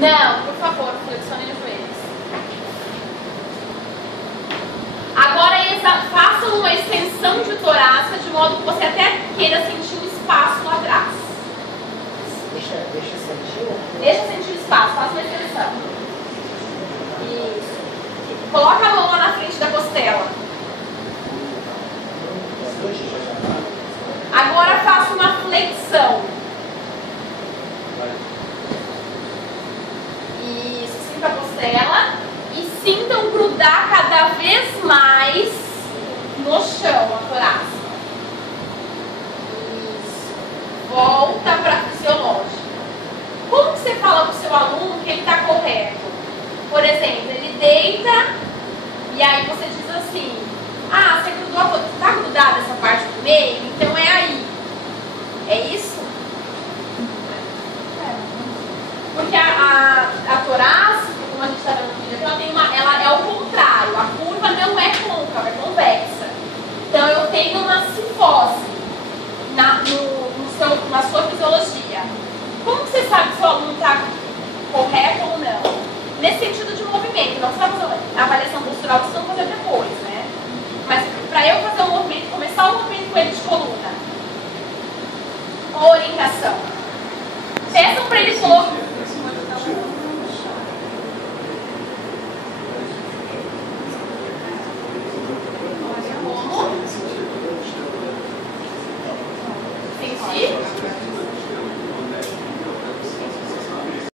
Não, por favor, flexione os joelhos. Agora façam uma extensão de torácica de modo que você até queira sentir um espaço lá atrás. Deixa sentir. Deixa sentir o espaço, faça uma extensão. Isso. Coloca a mão lá na frente da costela. Agora faça uma flexão. Isso, sinta a costela e sintam grudar cada vez mais no chão a torácica. Isso. Volta para a fisiológica. Como que você fala para o seu aluno que ele está correto? Por exemplo, ele deita e aí você diz assim: ah, você grudou a toda, está grudada essa parte do meio? Então é aí. É isso? Porque a torácica, como a gente está vendo no vídeo aqui, ela é ao contrário. A curva não é côncava, é convexa. Então eu tenho uma cifose na sua fisiologia. Como que você sabe se o aluno está correto ou não? Nesse sentido de movimento, não só a avaliação postural, vocês não